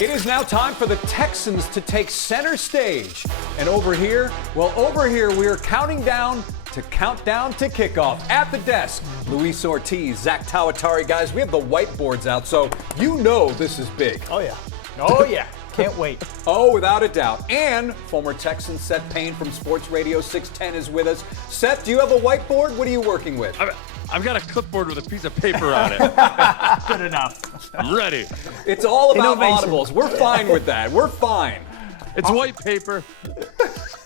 It is now time for the Texans to take center stage. And over here we are counting down to kickoff. At the desk, Luis Ortiz, Zack Tawatari. Guys, we have the whiteboards out, so you know this is big. Oh, yeah. Oh, yeah. Can't wait. Oh, without a doubt. And former Texan Seth Payne from SportsRadio 610 is with us. Seth, do you have a whiteboard? What are you working with? I've got a clipboard with a piece of paper on it. Good enough. I'm ready. It's all about Innovation. audibles. We're fine with that. We're fine. It's white paper.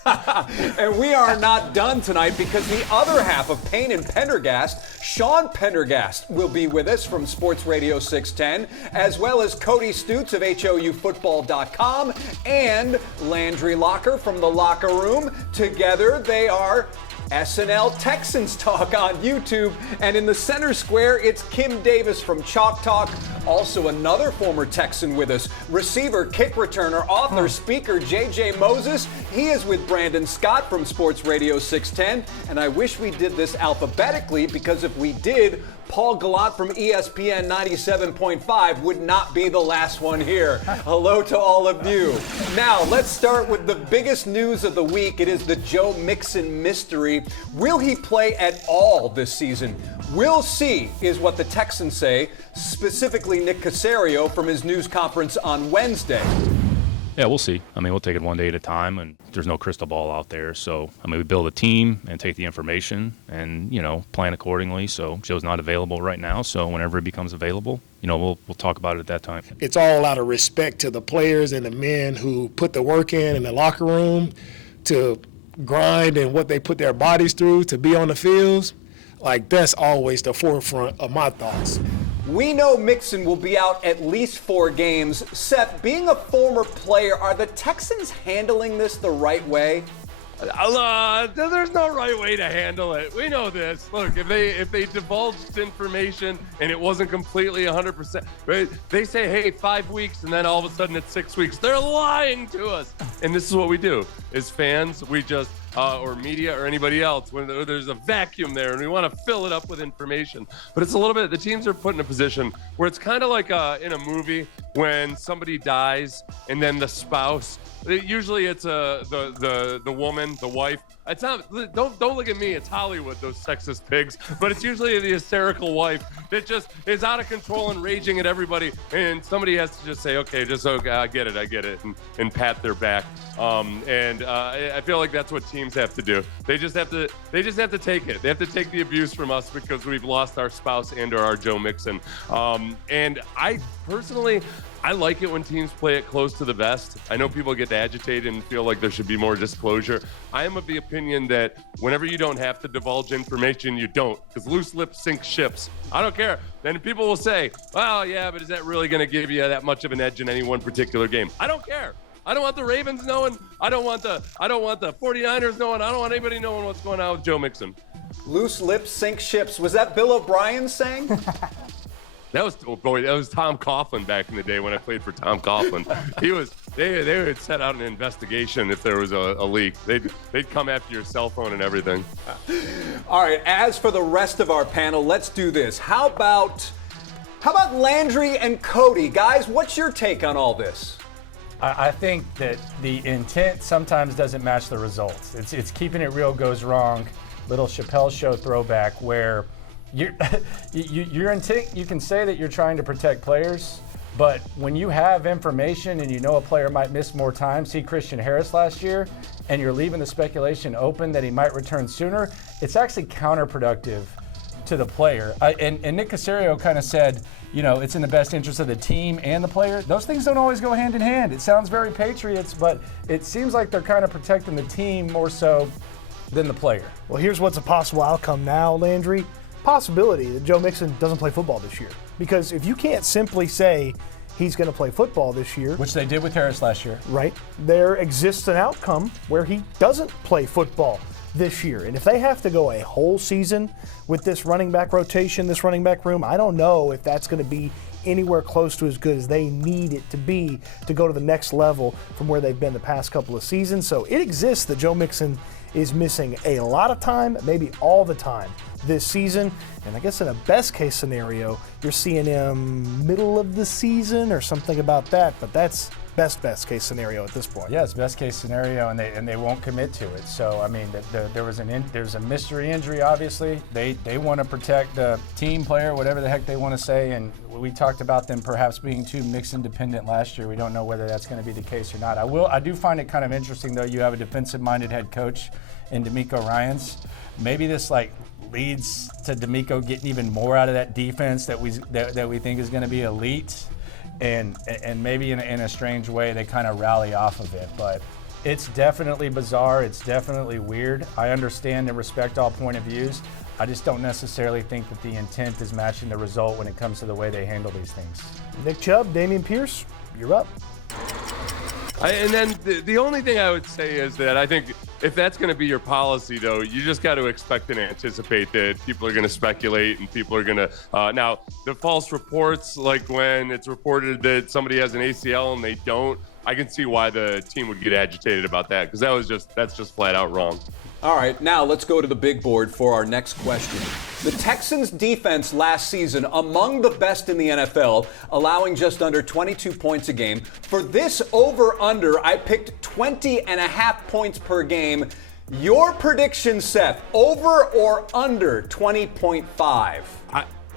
And we are not done tonight because the other half of Payne and Pendergast, Sean Pendergast, will be with us from SportsRadio 610, as well as Cody Stoots of HOUfootball.com and Landry Locker from the Locker Room. Together, they are S&L Texans Talk on YouTube. And in the center square, it's Kim Davis from Chalk Talk. Also another former Texan with us, receiver, kick returner, author, speaker, JJ Moses. He is with Brandon Scott from SportsRadio 610. And I wish we did this alphabetically, because if we did, Paul Gallant from ESPN 97.5 would not be the last one here. Hello to all of you. Now, let's start with the biggest news of the week. It is the Joe Mixon mystery. Will he play at all this season? We'll see, is what the Texans say, specifically Nick Caserio from his news conference on Wednesday. Yeah, we'll see. I mean, we'll take it one day at a time, and there's no crystal ball out there. So, I mean, we build a team and take the information and, plan accordingly. So Joe's not available right now. So whenever it becomes available, we'll talk about it at that time. It's all out of respect to the players and the men who put the work in the locker room to grind and what they put their bodies through to be on the fields. Like, that's always the forefront of my thoughts. We know Mixon will be out at least 4 games. Seth, being a former player, are the Texans handling this the right way? There's no right way to handle it. We know this. Look, if they divulged information and it wasn't completely 100%, right? They say, hey, 5 weeks, and then all of a sudden it's 6 weeks. They're lying to us. And this is what we do. As fans, we just, or media or anybody else, when there's a vacuum there and we want to fill it up with information. But it's a little bit, the teams are put in a position where it's kind of like in a movie when somebody dies and then the spouse, usually it's the woman, the wife. It's not. Don't look at me. It's Hollywood, those sexist pigs. But it's usually the hysterical wife that just is out of control and raging at everybody, and somebody has to just say, "Okay, I get it," and pat their back. I feel like that's what teams have to do. They just have to take it. They have to take the abuse from us because we've lost our spouse and/or our Joe Mixon. And I personally, I like it when teams play it close to the vest. I know people get agitated and feel like there should be more disclosure. I am of the opinion that whenever you don't have to divulge information, you don't, because loose lips sink ships. I don't care. Then people will say, well, yeah, but is that really going to give you that much of an edge in any one particular game? I don't care. I don't want the Ravens knowing. I don't want the 49ers knowing. I don't want anybody knowing what's going on with Joe Mixon. Loose lips sink ships. Was that Bill O'Brien saying? That was Tom Coughlin back in the day when I played for Tom Coughlin. They would set out an investigation if there was a leak. They'd come after your cell phone and everything. All right, as for the rest of our panel, let's do this. How about Landry and Cody? Guys, what's your take on all this? I think that the intent sometimes doesn't match the results. It's keeping it real goes wrong. Little Chappelle Show throwback where your intent, you can say that you're trying to protect players, but when you have information and you know a player might miss more time, see Christian Harris last year, and you're leaving the speculation open that he might return sooner, it's actually counterproductive to the player. And Nick Caserio kind of said, it's in the best interest of the team and the player. Those things don't always go hand in hand. It sounds very Patriots, but it seems like they're kind of protecting the team more so than the player. Well, here's what's a possible outcome now, Landry. Possibility that Joe Mixon doesn't play football this year. Because if you can't simply say he's going to play football this year, which they did with Harris last year, right, there exists an outcome where he doesn't play football this year. And if they have to go a whole season with this running back rotation, this running back room, I don't know if that's going to be anywhere close to as good as they need it to be to go to the next level from where they've been the past couple of seasons. So it exists that Joe Mixon is missing a lot of time, maybe all the time this season. And I guess in a best case scenario, you're seeing him middle of the season or something about that, but that's best case scenario at this point. Yeah, it's best case scenario, and they won't commit to it. So I mean, there's a mystery injury. Obviously, they want to protect the team player, whatever the heck they want to say. And we talked about them perhaps being too Mixon dependent last year. We don't know whether that's going to be the case or not. I do find it kind of interesting though. You have a defensive-minded head coach in DeMeco Ryans. Maybe this leads to DeMeco getting even more out of that defense that we think is going to be elite. And maybe in a strange way, they kind of rally off of it. But it's definitely bizarre. It's definitely weird. I understand and respect all point of views. I just don't necessarily think that the intent is matching the result when it comes to the way they handle these things. Nick Chubb, Dameon Pierce, you're up. And then the only thing I would say is that I think if that's going to be your policy, though, you just got to expect and anticipate that people are going to speculate and people are going to now the false reports, like when it's reported that somebody has an ACL and they don't, I can see why the team would get agitated about that, because that's just flat out wrong. All right, now let's go to the big board for our next question. The Texans' defense last season, among the best in the NFL, allowing just under 22 points a game. For this over-under, I picked 20.5 points per game. Your prediction, Seth, over or under 20.5?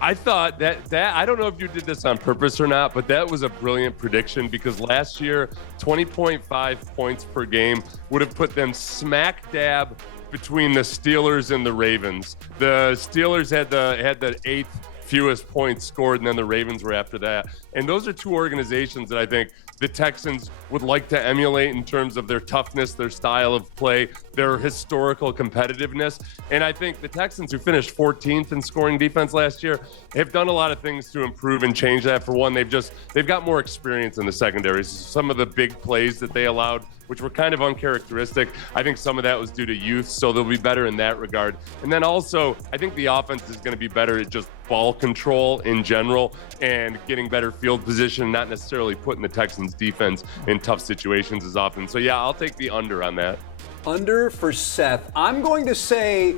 I thought that I don't know if you did this on purpose or not, but that was a brilliant prediction, because last year 20.5 points per game would have put them smack dab between the Steelers and the Ravens. The Steelers had the 8th fewest points scored, and then the Ravens were after that. And those are two organizations that I think the Texans would like to emulate in terms of their toughness, their style of play, their historical competitiveness. And I think the Texans, who finished 14th in scoring defense last year, have done a lot of things to improve and change that. For one, they've got more experience in the secondary. Some of the big plays that they allowed, which were kind of uncharacteristic, I think some of that was due to youth, so they'll be better in that regard. And then also, I think the offense is going to be better at just ball control in general and getting better field position, not necessarily putting the Texans defense in tough situations as often. So yeah, I'll take the under on that. Under for Seth. I'm going to say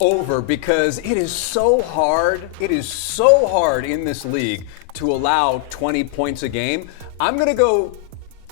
over, because it is so hard. It is so hard in this league to allow 20 points a game. I'm going to go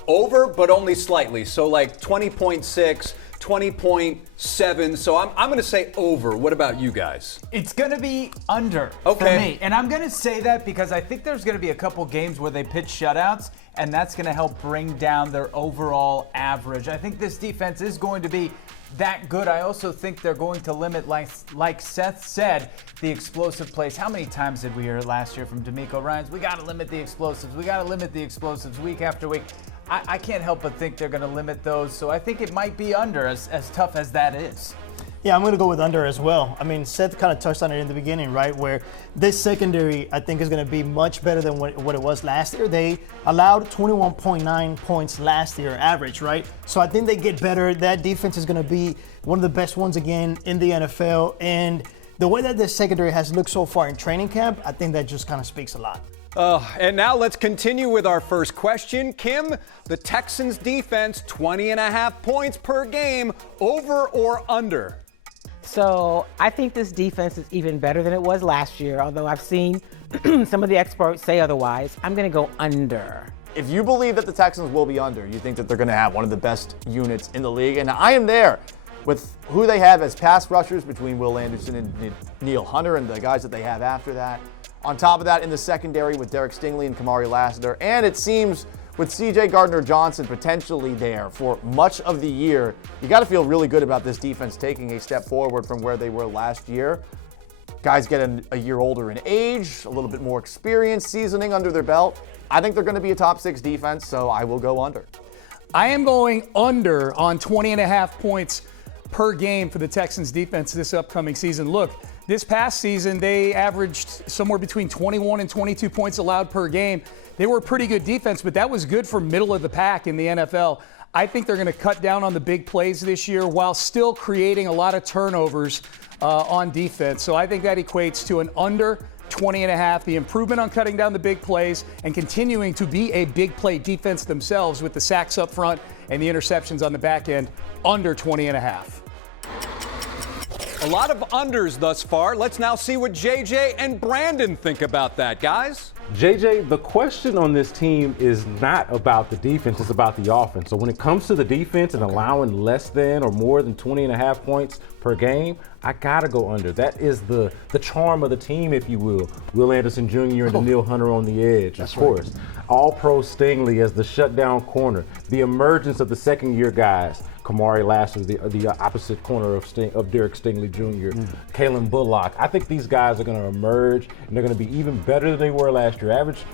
over, but only slightly. So like 20.6, 20.7. So I'm going to say over. What about you guys? It's going to be under for me. And I'm going to say that because I think there's going to be a couple games where they pitch shutouts, and that's going to help bring down their overall average. I think this defense is going to be that good. I also think they're going to limit, like Seth said, the explosive plays. How many times did we hear last year from DeMeco Ryans? We got to limit the explosives. We got to limit the explosives week after week. I can't help but think they're going to limit those. So I think it might be under, as tough as that is. Yeah, I'm going to go with under as well. I mean, Seth kind of touched on it in the beginning, right, where this secondary, I think, is going to be much better than what it was last year. They allowed 21.9 points last year average, right? So I think they get better. That defense is going to be one of the best ones again in the NFL. And the way that this secondary has looked so far in training camp, I think that just kind of speaks a lot. And now let's continue with our first question. Kim, the Texans defense, 20.5 points per game, over or under? So I think this defense is even better than it was last year, although I've seen some of the experts say otherwise. I'm going to go under. If you believe that the Texans will be under, you think that they're going to have one of the best units in the league. And I am there with who they have as pass rushers between Will Anderson and Neil Hunter and the guys that they have after that. On top of that, in the secondary with Derek Stingley and Kamari Lassiter. And it seems with C.J. Gardner-Johnson potentially there for much of the year, you got to feel really good about this defense taking a step forward from where they were last year. Guys get a year older in age, a little bit more experience, seasoning under their belt. I think they're going to be a top 6 defense, so I will go under. I am going under on 20.5 points per game for the Texans defense this upcoming season. Look, this past season, they averaged somewhere between 21 and 22 points allowed per game. They were a pretty good defense, but that was good for middle of the pack in the NFL. I think they're going to cut down on the big plays this year while still creating a lot of turnovers on defense. So I think that equates to an under 20.5, the improvement on cutting down the big plays and continuing to be a big play defense themselves with the sacks up front and the interceptions on the back end, under 20.5. A lot of unders thus far. Let's now see what JJ and Brandon think about that, guys. JJ, the question on this team is not about the defense, it's about the offense. So when it comes to the defense and allowing less than or more than 20.5 points per game, I gotta go under. That is the charm of the team, if you will. Will Anderson Jr. and Daniil Hunter on the edge, of course. All-Pro Stingley as the shutdown corner. The emergence of the second-year guys. Kamari Lassiter, the opposite corner of Derek Stingley Jr., Kalen Bullock. I think these guys are going to emerge, and they're going to be even better than they were last year. Average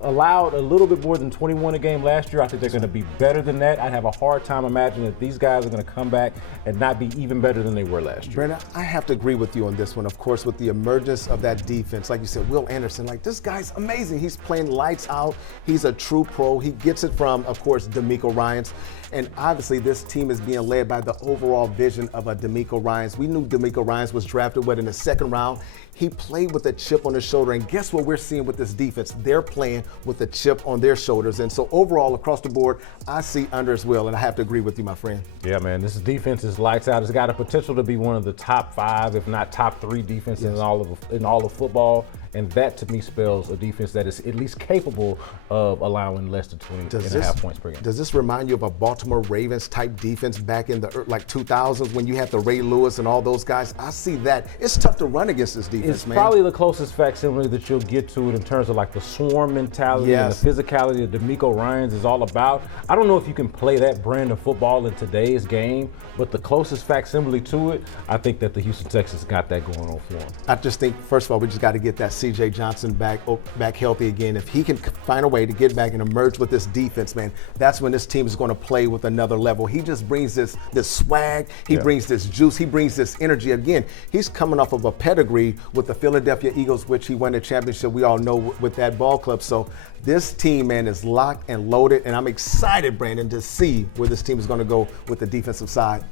allowed a little bit more than 21 a game last year. I think they're going to be better than that. I'd have a hard time imagining that these guys are going to come back and not be even better than they were last year. Brandon, I have to agree with you on this one. Of course, with the emergence of that defense, like you said, Will Anderson, like this guy's amazing. He's playing lights out. He's a true pro. He gets it from, of course, DeMeco Ryans. And obviously, this team is being led by the overall vision of a DeMeco Ryans. We knew DeMeco Ryans was drafted, in the second round. He played with a chip on his shoulder. And guess what we're seeing with this defense? They're playing with a chip on their shoulders. And so overall, across the board, I see under as well. And I have to agree with you, my friend. Yeah, man, this defense is lights out. It's got a potential to be one of the top 5, if not top 3 defenses in all of football. And that, to me, spells a defense that is at least capable of allowing less than 20.5 points per game. Does this remind you of a Baltimore Ravens type defense back in the 2000s when you had the Ray Lewis and all those guys? I see that. It's tough to run against this defense, it's probably the closest facsimile that you'll get to it in terms of like the swarm mentality and the physicality that DeMeco Ryans is all about. I don't know if you can play that brand of football in today's game, but the closest facsimile to it, I think that the Houston Texans got that going on for them. I just think, first of all, we just got to get that C.J. Johnson back healthy again. If he can find a way to get back and emerge with this defense, man, that's when this team is going to play with another level. He just brings this swag. He brings this juice. He brings this energy. Again, he's coming off of a pedigree with the Philadelphia Eagles, which he won the championship, we all know, with that ball club. So this team, man, is locked and loaded, and I'm excited, Brandon, to see where this team is going to go with the defensive side.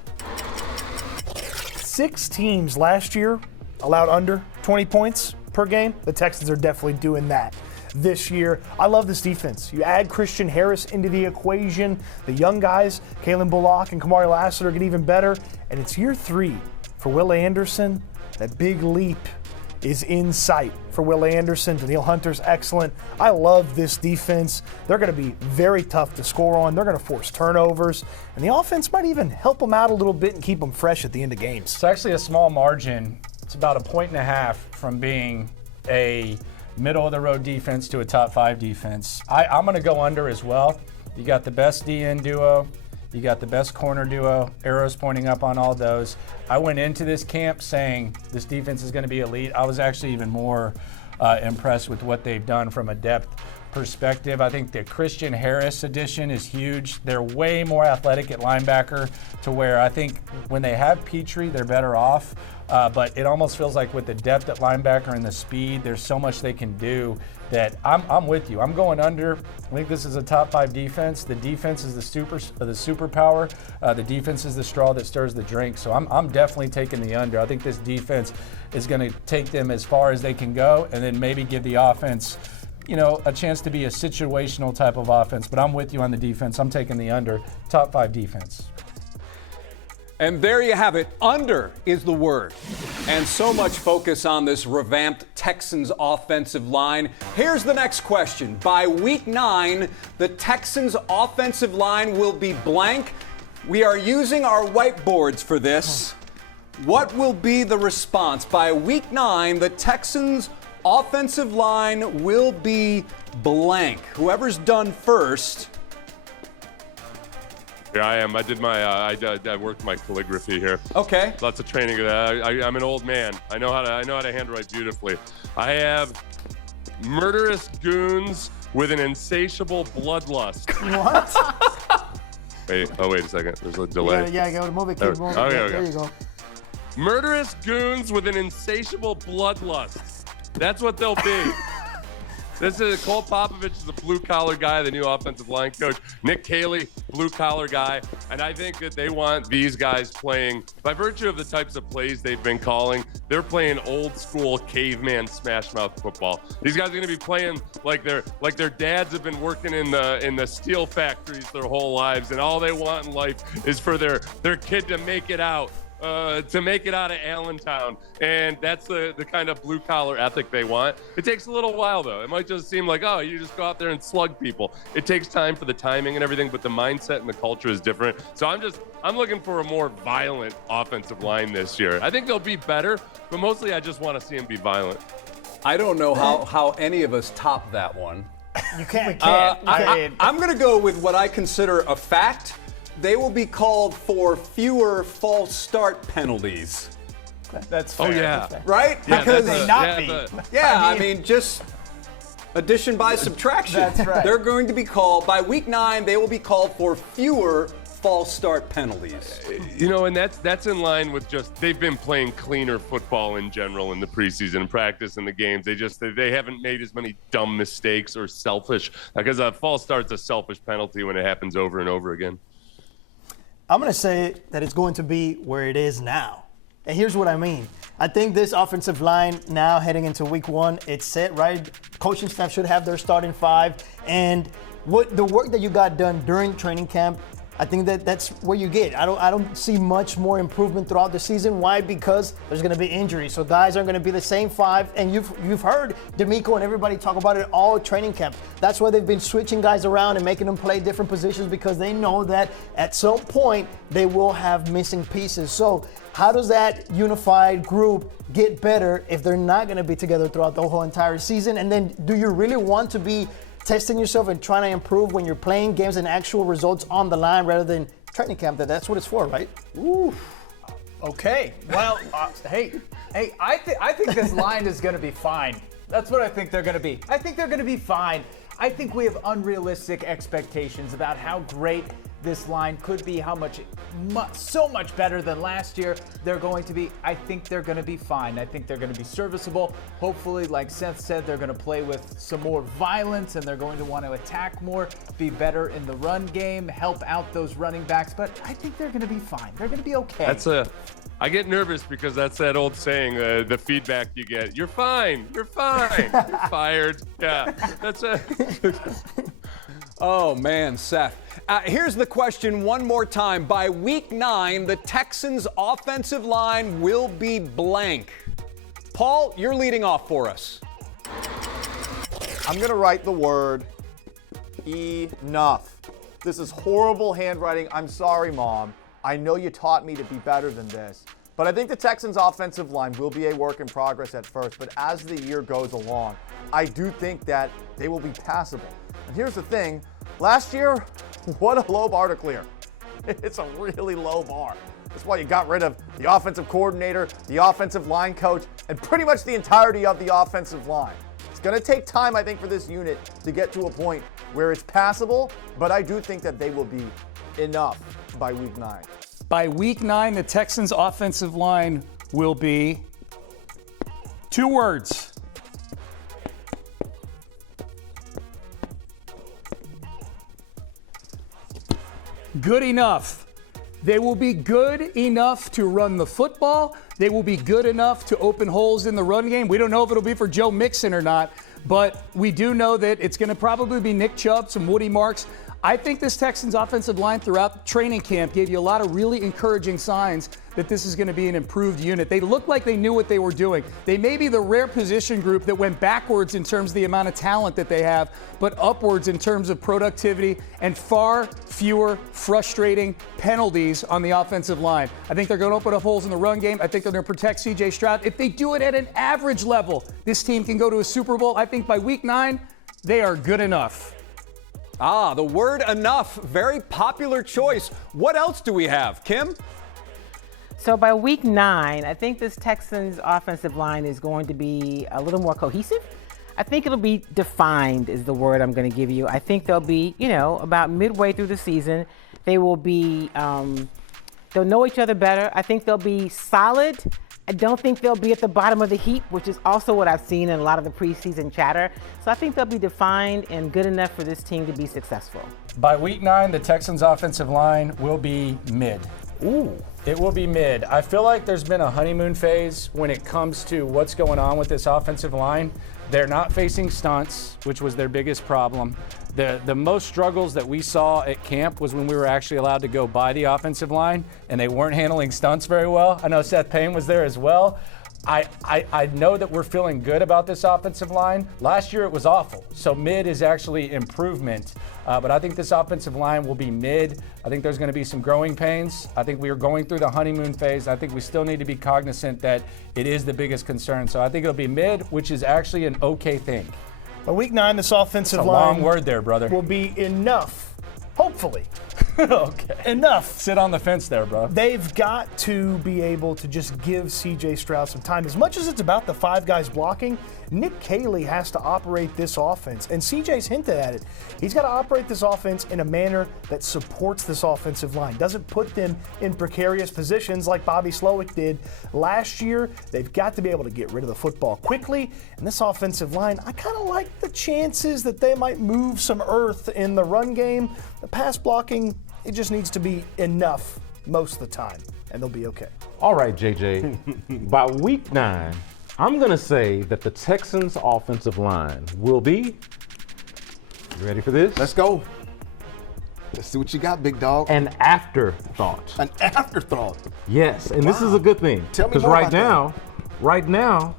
6 teams last year allowed under 20 points per game. The Texans are definitely doing that this year. I love this defense. You add Christian Harris into the equation. The young guys, Kalen Bullock and Kamari Lassiter, get even better. And it's year 3 for Will Anderson. That big leap is in sight for Will Anderson. Daniil Hunter's excellent. I love this defense. They're going to be very tough to score on. They're going to force turnovers. And the offense might even help them out a little bit and keep them fresh at the end of games. It's actually a small margin. It's about 1.5 points from being a middle-of-the-road defense to a top 5 defense. I'm going to go under as well. You got the best DN duo. You got the best corner duo. Arrows pointing up on all those. I went into this camp saying this defense is going to be elite. I was actually even more impressed with what they've done from a depth perspective. I think the Christian Harris addition is huge. They're way more athletic at linebacker to where I think when they have Petrie, they're better off. But it almost feels like with the depth at linebacker and the speed, there's so much they can do that I'm with you. I'm going under. I think this is a top 5 defense. The defense is the superpower. The defense is the straw that stirs the drink. So I'm definitely taking the under. I think this defense is going to take them as far as they can go, and then maybe give the offense, a chance to be a situational type of offense. But I'm with you on the defense. I'm taking the under. Top 5 defense. And there you have it. Under is the word. And so much focus on this revamped Texans offensive line. Here's the next question. By week 9, the Texans offensive line will be blank. We are using our whiteboards for this. What will be the response? By week 9, the Texans offensive line will be blank. Whoever's done first. Yeah, I am. I did I worked my calligraphy here. Okay. Lots of training. I'm an old man. I know how to handwrite beautifully. I have murderous goons with an insatiable bloodlust. What? Wait a second. There's a delay. Yeah, go to move it, keep moving. There you go. Murderous goons with an insatiable bloodlust. That's what they'll be. This is Cole Popovich is a blue-collar guy, the new offensive line coach. Nick Caley, blue-collar guy. And I think that they want these guys playing, by virtue of the types of plays they've been calling, they're playing old-school caveman smash-mouth football. These guys are going to be playing like their dads have been working in the steel factories their whole lives, and all they want in life is for their kid to make it out to make it out of Allentown. And that's the kind of blue-collar ethic they want. It takes a little while, though. It might just seem like, oh, you just go out there and slug people. It takes time for the timing and everything, but the mindset and the culture is different. So I'm looking for a more violent offensive line this year. I think they'll be better, but mostly I just want to see them be violent. I don't know how any of us top that one. You can't. I'm going to go with what I consider a fact. They will be called for fewer false start penalties. That's fair. Oh, yeah. Right? Yeah, because I mean, just addition by subtraction. That's right. They're going to be called, by week 9, they will be called for fewer false start penalties. You know, and that's in line with just they've been playing cleaner football in general in the preseason and practice in the games. They haven't made as many dumb mistakes or selfish, because a false start's a selfish penalty when it happens over and over again. I'm going to say that it's going to be where it is now. And here's what I mean. I think this offensive line now heading into week 1, it's set, right? Coaching staff should have their starting 5. And what the work that you got done during training camp, I think that's where you get. I don't see much more improvement throughout the season. Why? Because there's going to be injuries. So guys aren't going to be the same 5. And you've heard D'Amico and everybody talk about it all training camp. That's why they've been switching guys around and making them play different positions, because they know that at some point they will have missing pieces. So how does that unified group get better if they're not going to be together throughout the whole entire season? And then do you really want to be testing yourself and trying to improve when you're playing games and actual results on the line rather than training camp? That's what it's for, right? Ooh. Okay. Well, hey, I think this line is going to be fine. That's what I think they're going to be. I think they're going to be fine. I think we have unrealistic expectations about how great this line could be, how so much better than last year they're going to be. I think they're going to be fine. I think they're going to be serviceable. Hopefully, like Seth said, they're going to play with some more violence, and they're going to want to attack more, be better in the run game, help out those running backs. But I think they're going to be fine. They're going to be okay. I get nervous because that's that old saying, the feedback you get, you're fine, you're fired. Yeah, that's it. Oh, man, Seth. Here's the question one more time. By week 9, the Texans' offensive line will be blank. Paul, you're leading off for us. I'm going to write the word enough. This is horrible handwriting. I'm sorry, Mom. I know you taught me to be better than this. But I think the Texans' offensive line will be a work in progress at first. But as the year goes along, I do think that they will be passable. And here's the thing. Last year, what a low bar to clear. It's a really low bar. That's why you got rid of the offensive coordinator, the offensive line coach, and pretty much the entirety of the offensive line. It's going to take time, I think, for this unit to get to a point where it's passable, but I do think that they will be enough by week 9. By week 9, the Texans' offensive line will be 2 words. Good enough. They will be good enough to run the football. They will be good enough to open holes in the run game. We don't know if it'll be for Joe Mixon or not, but we do know that it's going to probably be Nick Chubb, some Woody Marks. I think this Texans offensive line throughout training camp gave you a lot of really encouraging signs that this is going to be an improved unit. They looked like they knew what they were doing. They may be the rare position group that went backwards in terms of the amount of talent that they have, but upwards in terms of productivity and far fewer frustrating penalties on the offensive line. I think they're going to open up holes in the run game. I think they're going to protect C.J. Stroud. If they do it at an average level, this team can go to a Super Bowl. I think by week 9, they are good enough. The word enough, very popular choice. What else do we have, Kim? So by week 9, I think this Texans offensive line is going to be a little more cohesive. I think it'll be defined is the word I'm going to give you. I think they'll be, about midway through the season. They will be, they'll know each other better. I think they'll be solid. I don't think they'll be at the bottom of the heap, which is also what I've seen in a lot of the preseason chatter. So I think they'll be defined and good enough for this team to be successful. By week 9, the Texans offensive line will be mid. Ooh. It will be mid. I feel like there's been a honeymoon phase when it comes to what's going on with this offensive line. They're not facing stunts, which was their biggest problem. The most struggles that we saw at camp was when we were actually allowed to go by the offensive line and they weren't handling stunts very well. I know Seth Payne was there as well. I know that we're feeling good about this offensive line. Last year it was awful, so mid is actually improvement. But I think this offensive line will be mid. I think there's going to be some growing pains. I think we are going through the honeymoon phase. I think we still need to be cognizant that it is the biggest concern. So I think it'll be mid, which is actually an okay thing. By week 9, this offensive That's a line long word there, brother. will be enough, hopefully. Okay. Enough. Sit on the fence there, bro. They've got to be able to just give C.J. Stroud some time. As much as it's about the 5 guys blocking, Nick Caley has to operate this offense. And C.J.'s hinted at it. He's got to operate this offense in a manner that supports this offensive line, doesn't put them in precarious positions like Bobby Slowick did last year. They've got to be able to get rid of the football quickly. And this offensive line, I kind of like the chances that they might move some earth in the run game. The pass blocking, it just needs to be enough most of the time, and they'll be okay. All right, JJ. By week 9, I'm going to say that the Texans' offensive line will be, you ready for this? Let's go. Let's see what you got, big dog. An afterthought. An afterthought. Yes, and this is a good thing. Tell me because more about right now,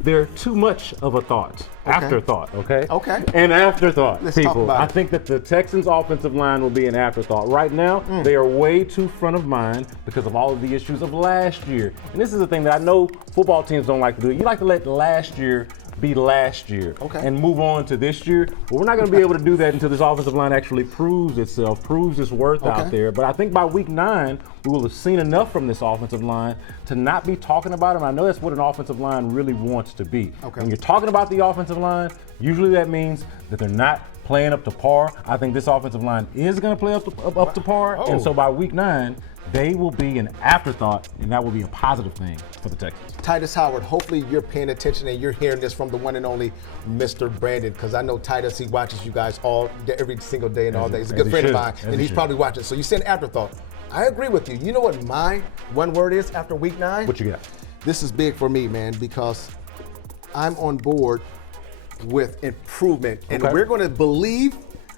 they're too much of a thought. Okay. Afterthought, okay? Okay. An afterthought, Let's people. talk about I it. think that the Texans' offensive line will be an afterthought. Right now, they are way too front of mind because of all of the issues of last year. And this is the thing that I know football teams don't like to do. You like to let last year be last year and move on to this year. But we're not going to be able to do that until this offensive line actually proves itself, proves its worth out there. But I think by week 9, we will have seen enough from this offensive line to not be talking about them. I know that's what an offensive line really wants to be. When you're talking about the offensive line, usually that means that they're not playing up to par. I think this offensive line is going to play up to par. And so by week 9, they will be an afterthought, and that will be a positive thing for the Texans. Titus Howard, hopefully you're paying attention and you're hearing this from the one and only Mr. Brandon, because I know Titus, he watches you guys every single day and all day. He's a good friend of mine, and he's probably watching. So you said afterthought. I agree with you. You know what my one word is after week 9? What you got? This is big for me, man, because I'm on board with improvement, and we're going to believe,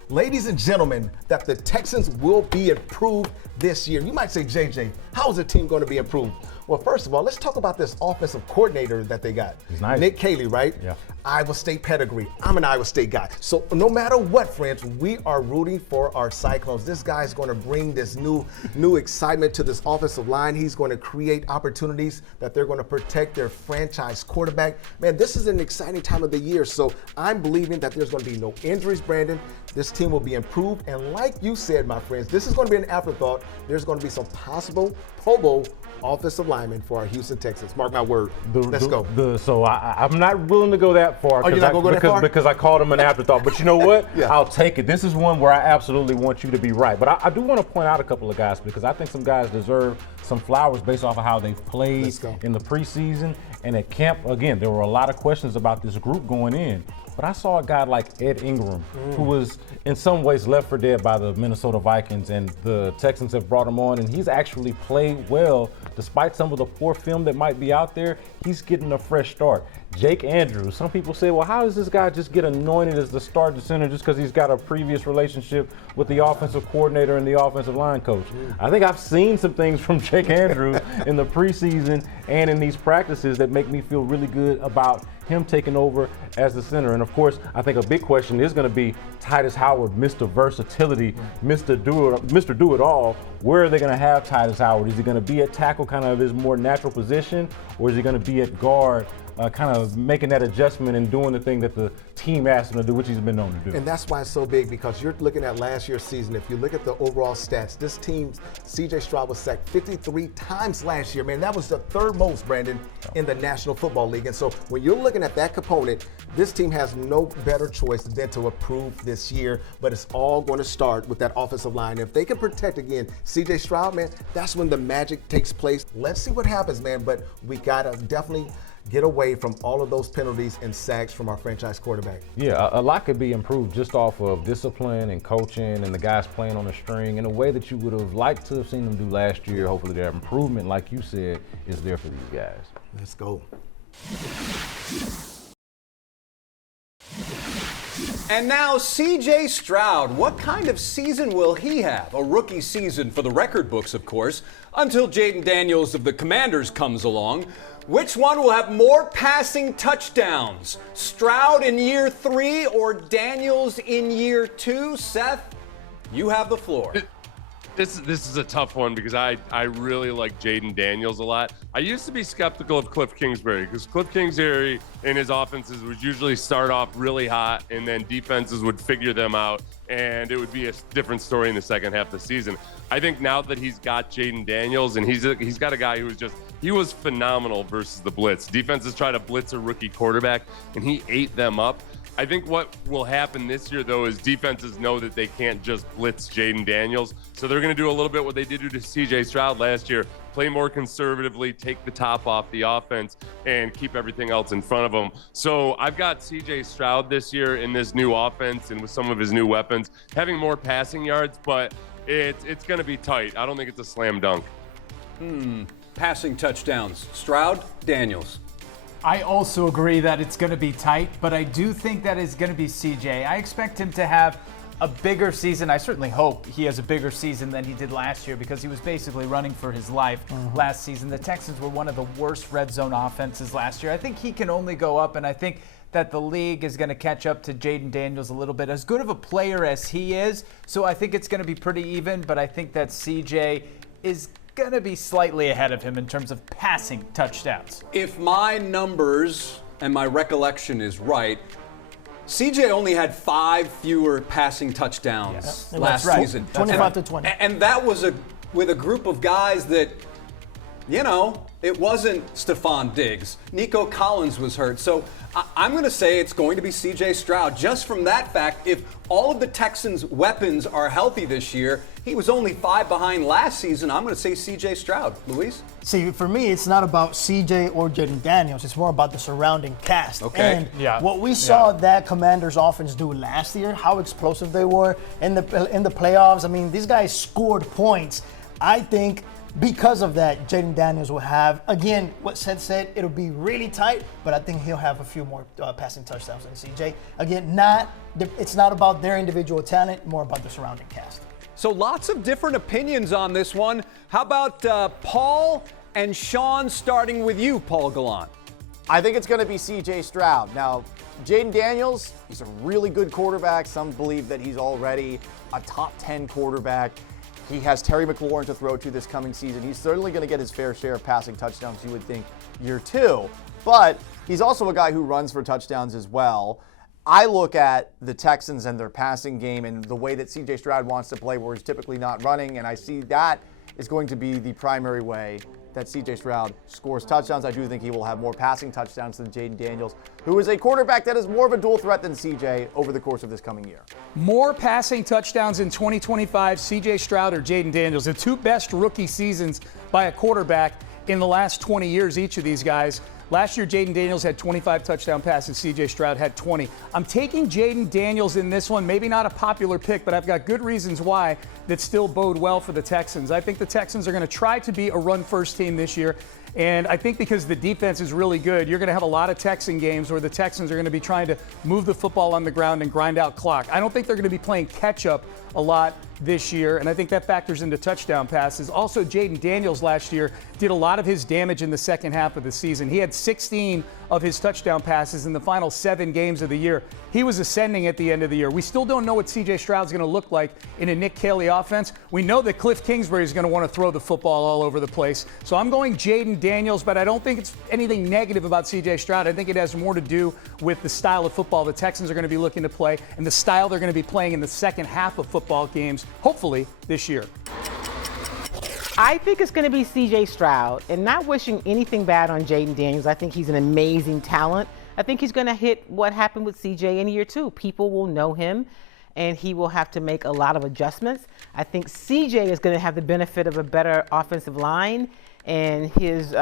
ladies and gentlemen, that the Texans will be improved this year. You might say, JJ, how is the team going to be improved? Well, first of all, let's talk about this offensive coordinator that they got. He's nice. Nick Caley, right? Yeah. Iowa State pedigree. I'm an Iowa State guy. So no matter what, friends, we are rooting for our Cyclones. This guy is going to bring this new excitement to this offensive line. He's going to create opportunities that they're going to protect their franchise quarterback. Man, this is an exciting time of the year. So I'm believing that there's going to be no injuries, Brandon. This team will be improved. And like you said, my friends, this is going to be an afterthought. There's going to be some possible Pro Bowl offensive linemen for our Houston Texans. Mark my word. Let's go. So I'm not willing to go that far. Oh, you're not going to go that far? Because I called him an afterthought. But you know what? Yeah. I'll take it. This is one where I absolutely want you to be right. But I do want to point out a couple of guys because I think some guys deserve some flowers based off of how they've played in the preseason. And at camp, again, there were a lot of questions about this group going in. But I saw a guy like Ed Ingram, who was in some ways left for dead by the Minnesota Vikings, and the Texans have brought him on, and he's actually played well. Despite some of the poor film that might be out there, he's getting a fresh start. Jake Andrews, some people say, well, how does this guy just get anointed as the starting center just because he's got a previous relationship with the offensive coordinator and the offensive line coach? I think I've seen some things from Jake Andrews in the preseason and in these practices that make me feel really good about him taking over as the center. And of course, I think a big question is going to be Titus Howard, Mr. Versatility, Mr. Do It All. Where are they going to have Titus Howard? Is he going to be at tackle, kind of his more natural position, or is he going to be at guard, kind of making that adjustment and doing the thing that the team asked him to do, which he's been known to do? And that's why it's so big, because you're looking at last year's season. If you look at the overall stats, this team, C.J. Stroud was sacked 53 times last year. Man, that was the third most, Brandon, in the National Football League. And so when you're looking at that component, this team has no better choice than to improve this year. But it's all going to start with that offensive line. If they can protect, again, C.J. Stroud, man, that's when the magic takes place. Let's see what happens, man. But we got to definitely get away from all of those penalties and sacks from our franchise quarterback. Yeah, a lot could be improved just off of discipline and coaching and the guys playing on a string in a way that you would have liked to have seen them do last year. Hopefully their improvement, like you said, is there for these guys. Let's go. And now C.J. Stroud. What kind of season will he have? A rookie season for the record books, of course, until Jaden Daniels of the Commanders comes along. Which one will have more passing touchdowns? Stroud in year 3 or Daniels in year 2? Seth, you have the floor. This is a tough one because I really like Jaden Daniels a lot. I used to be skeptical of Cliff Kingsbury because Cliff Kingsbury in his offenses would usually start off really hot and then defenses would figure them out and it would be a different story in the second half of the season. I think now that he's got Jaden Daniels and he's got a guy who he was phenomenal versus the blitz. Defenses try to blitz a rookie quarterback and he ate them up. I think what will happen this year, though, is defenses know that they can't just blitz Jaden Daniels. So they're going to do a little bit what they did to C.J. Stroud last year, play more conservatively, take the top off the offense, and keep everything else in front of them. So I've got C.J. Stroud this year in this new offense and with some of his new weapons, having more passing yards, but it's going to be tight. I don't think it's a slam dunk. Passing touchdowns. Stroud, Daniels. I also agree that it's going to be tight, but I do think that it's going to be CJ. I expect him to have a bigger season. I certainly hope he has a bigger season than he did last year because he was basically running for his life last season. The Texans were one of the worst red zone offenses last year. I think he can only go up, and I think that the league is going to catch up to Jaden Daniels a little bit. As good of a player as he is, so I think it's going to be pretty even, but I think that CJ is going to be slightly ahead of him in terms of passing touchdowns. If my numbers and my recollection is right, CJ only had 5 fewer passing touchdowns last season. 25 to 20. And that was with a group of guys that, it wasn't Stephon Diggs. Nico Collins was hurt. So I'm going to say it's going to be C.J. Stroud. Just from that fact, if all of the Texans' weapons are healthy this year, he was only 5 behind last season. I'm going to say C.J. Stroud. Luis? See, for me, it's not about C.J. or Jaden Daniels. It's more about the surrounding cast. Okay. And what we saw that Commanders offense do last year, how explosive they were in the playoffs. I mean, these guys scored points. I think because of that, Jaden Daniels will have, again, what Seth said, it'll be really tight, but I think he'll have a few more passing touchdowns than CJ. Again, it's not about their individual talent, more about the surrounding cast. So lots of different opinions on this one. How about Paul and Sean, starting with you, Paul Gallant? I think it's going to be C.J. Stroud. Now, Jaden Daniels, he's a really good quarterback. Some believe that he's already a top 10 quarterback. He has Terry McLaurin to throw to this coming season. He's certainly going to get his fair share of passing touchdowns, you would think, year 2. But he's also a guy who runs for touchdowns as well. I look at the Texans and their passing game and the way that C.J. Stroud wants to play, where he's typically not running, and I see that is going to be the primary way that C.J. Stroud scores touchdowns. I do think he will have more passing touchdowns than Jaden Daniels, who is a quarterback that is more of a dual threat than C.J. over the course of this coming year. More passing touchdowns in 2025, C.J. Stroud or Jaden Daniels, the 2 best rookie seasons by a quarterback in the last 20 years, each of these guys. Last year, Jaden Daniels had 25 touchdown passes. C.J. Stroud had 20. I'm taking Jaden Daniels in this one. Maybe not a popular pick, but I've got good reasons why that still bode well for the Texans. I think the Texans are going to try to be a run-first team this year. And I think because the defense is really good, you're going to have a lot of Texan games where the Texans are going to be trying to move the football on the ground and grind out clock. I don't think they're going to be playing catch-up a lot this year, and I think that factors into touchdown passes. Also, Jaden Daniels last year did a lot of his damage in the second half of the season. He had 16 of his touchdown passes in the final 7 games of the year. He was ascending at the end of the year. We still don't know what C.J. Stroud's going to look like in a Nick Caley offense. We know that Cliff Kingsbury is going to want to throw the football all over the place. So I'm going Jaden Daniels, but I don't think it's anything negative about C.J. Stroud. I think it has more to do with the style of football the Texans are going to be looking to play and the style they're going to be playing in the second half of football games, hopefully this year. I think it's going to be C.J. Stroud, and not wishing anything bad on Jaden Daniels. I think he's an amazing talent. I think he's going to hit what happened with C.J. in year 2. People will know him, and he will have to make a lot of adjustments. I think C.J. is going to have the benefit of a better offensive line and his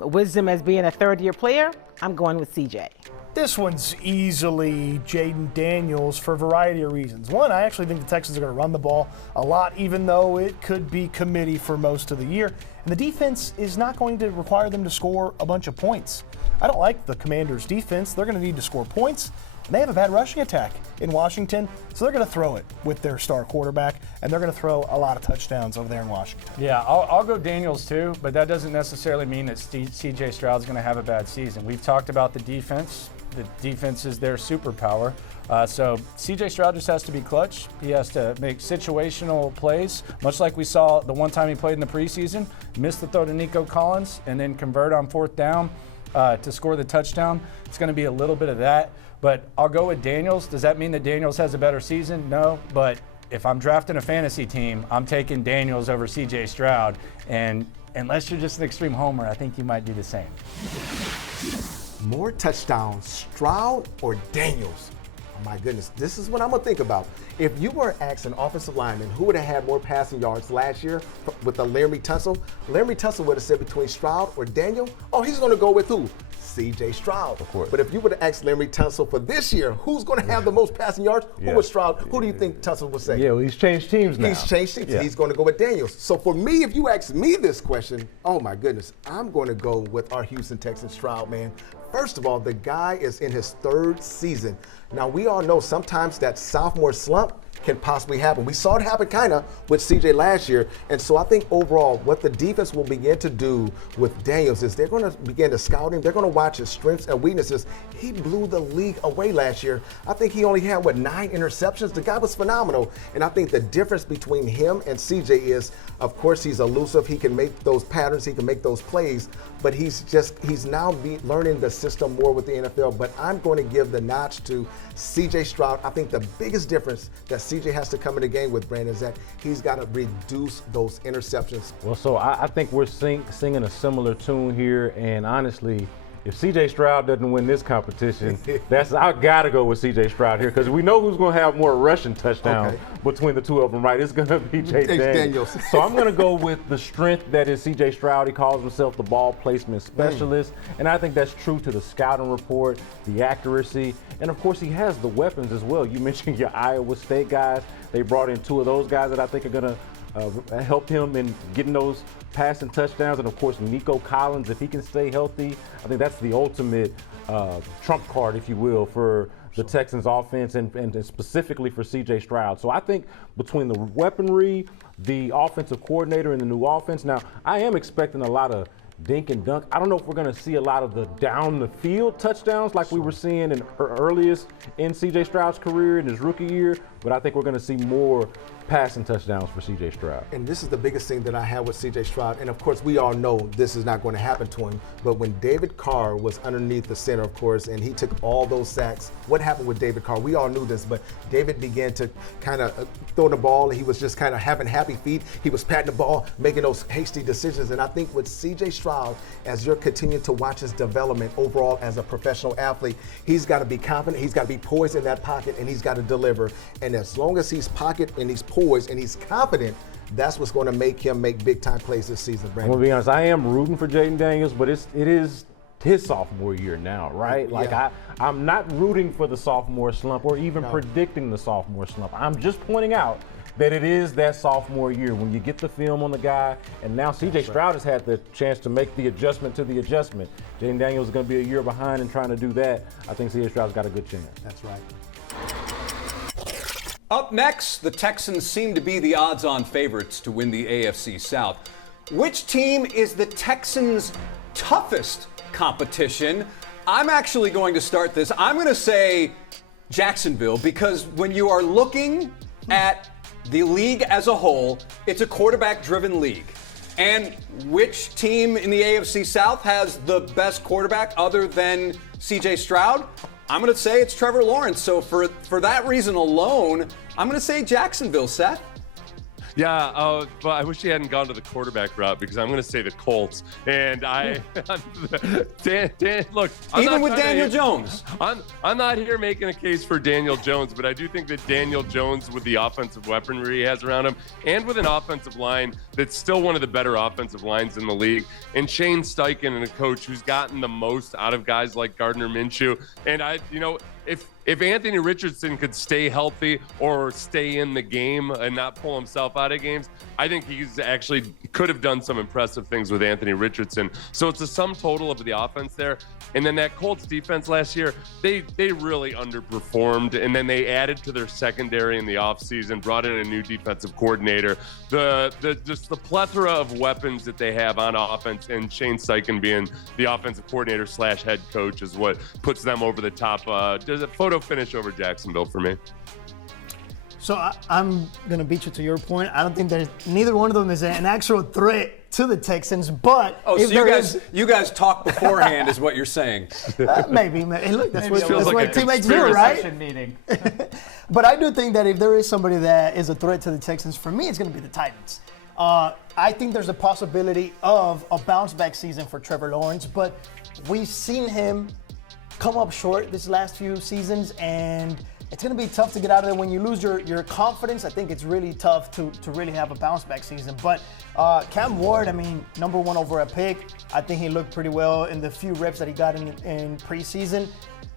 wisdom as being a third-year player. I'm going with C.J. This one's easily Jaden Daniels for a variety of reasons. One, I actually think the Texans are going to run the ball a lot, even though it could be committee for most of the year. And the defense is not going to require them to score a bunch of points. I don't like the Commanders' defense. They're going to need to score points. And they have a bad rushing attack in Washington, so they're going to throw it with their star quarterback, and they're going to throw a lot of touchdowns over there in Washington. Yeah, I'll go Daniels too, but that doesn't necessarily mean that C.J. Stroud's going to have a bad season. We've talked about the defense. The defense is their superpower. So C.J. Stroud just has to be clutch. He has to make situational plays, much like we saw the one time he played in the preseason, missed the throw to Nico Collins, and then convert on 4th down to score the touchdown. It's going to be a little bit of that. But I'll go with Daniels. Does that mean that Daniels has a better season? No. But if I'm drafting a fantasy team, I'm taking Daniels over C.J. Stroud. And unless you're just an extreme homer, I think you might do the same. More touchdowns, Stroud or Daniels? Oh my goodness, this is what I'm going to think about. If you were asking offensive lineman who would have had more passing yards last year with the Landry Tunsil would have said between Stroud or Daniel. Oh, he's going to go with who? C.J. Stroud. Of course. But if you would have asked Landry Tunsil for this year, who's going to have the most passing yards? Who was Stroud? Who do you think Tunsil would say? Yeah, well, he's changed teams now. He's changed teams. Yeah. He's going to go with Daniels. So for me, if you ask me this question, oh my goodness, I'm going to go with our Houston Texans Stroud, man. First of all, the guy is in his 3rd season. Now, we all know sometimes that sophomore slump can possibly happen. We saw it happen kind of with CJ last year. And so I think overall what the defense will begin to do with Daniels is they're going to begin to scout him. They're going to watch his strengths and weaknesses. He blew the league away last year. I think he only had, 9 interceptions? The guy was phenomenal. And I think the difference between him and CJ is, of course, he's elusive. He can make those patterns. He can make those plays. But he's now learning the system more with the NFL. But I'm going to give the notch to CJ Stroud. I think the biggest difference that CJ has to come in the game with, Brandon, is that he's got to reduce those interceptions. Well, so I think we're singing a similar tune here, and honestly, if C.J. Stroud doesn't win this competition, I got to go with C.J. Stroud here because we know who's going to have more rushing touchdowns between the two of them, right? It's going to be Chase Daniels. So I'm going to go with the strength that is C.J. Stroud. He calls himself the ball placement specialist, and I think that's true to the scouting report, the accuracy, and of course he has the weapons as well. You mentioned your Iowa State guys. They brought in 2 of those guys that I think are going to help him in getting those passing touchdowns. And of course, Nico Collins, if he can stay healthy, I think that's the ultimate trump card, if you will, for the Texans offense and specifically for C.J. Stroud. So I think between the weaponry, the offensive coordinator, and the new offense, now I am expecting a lot of dink and dunk. I don't know if we're going to see a lot of the down the field touchdowns like we were seeing in earliest in C.J. Stroud's career in his rookie year, but I think we're going to see more passing touchdowns for C.J. Stroud. And this is the biggest thing that I have with C.J. Stroud. And of course, we all know this is not going to happen to him. But when David Carr was underneath the center, of course, and he took all those sacks, what happened with David Carr? We all knew this, but David began to kind of throw the ball. He was just kind of having happy feet. He was patting the ball, making those hasty decisions. And I think with C.J. Stroud, as you're continuing to watch his development overall as a professional athlete, he's got to be confident. He's got to be poised in that pocket, and he's got to deliver. And as long as he's pocket and he's poised and he's confident, that's what's going to make him make big-time plays this season, Brandon. I'm going to be honest, I am rooting for Jaden Daniels, but it is his sophomore year now, right? Like, I'm not rooting for the sophomore slump or even predicting the sophomore slump. I'm just pointing out that it is that sophomore year when you get the film on the guy, and now C.J. Stroud has had the chance to make the adjustment to the adjustment. Jaden Daniels is going to be a year behind in trying to do that. I think C.J. Stroud's got a good chance. That's right. Up next, the Texans seem to be the odds-on favorites to win the AFC South. Which team is the Texans' toughest competition? I'm actually going to start this. I'm going to say Jacksonville, because when you are looking at the league as a whole, it's a quarterback-driven league. And which team in the AFC South has the best quarterback other than C.J. Stroud? I'm going to say it's Trevor Lawrence. So for that reason alone, I'm going to say Jacksonville, Seth. Yeah, but I wish he hadn't gone to the quarterback route because I'm going to say the Colts. And look, even with Daniel Jones, I'm not here making a case for Daniel Jones, but I do think that Daniel Jones, with the offensive weaponry he has around him, and with an offensive line that's still one of the better offensive lines in the league, and Shane Steichen and a coach who's gotten the most out of guys like Gardner Minshew, and if if Anthony Richardson could stay healthy or stay in the game and not pull himself out of games, I think he's actually could have done some impressive things with Anthony Richardson. So it's a sum total of the offense there. And then that Colts defense last year, they really underperformed. And then they added to their secondary in the offseason, brought in a new defensive coordinator. Just the plethora of weapons that they have on offense, and Shane Steichen being the offensive coordinator / head coach is what puts them over the top. Does a photo finish over Jacksonville for me. So I'm going to beat you to your point. I don't think neither one of them is an actual threat to the Texans, but so you guys talk beforehand is what you're saying. Maybe. Hey, look, that's like what teammates do, right? Meeting. But I do think that if there is somebody that is a threat to the Texans, for me, it's going to be the Titans. I think there's a possibility of a bounce-back season for Trevor Lawrence, but we've seen him come up short this last few seasons, and it's going to be tough to get out of there. When you lose your confidence, I think it's really tough to really have a bounce-back season. But Cam Ward, I mean, number 1 overall pick. I think he looked pretty well in the few reps that he got in preseason.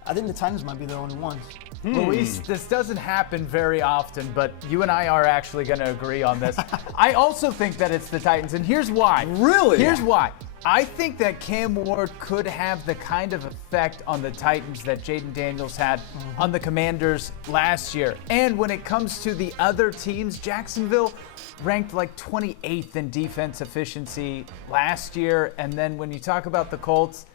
I think the Titans might be the only ones. Luis, this doesn't happen very often, but you and I are actually going to agree on this. I also think that it's the Titans, and here's why. Really? Here's why. I think that Cam Ward could have the kind of effect on the Titans that Jaden Daniels had on the Commanders last year. And when it comes to the other teams, Jacksonville ranked like 28th in defense efficiency last year. And then when you talk about the Colts,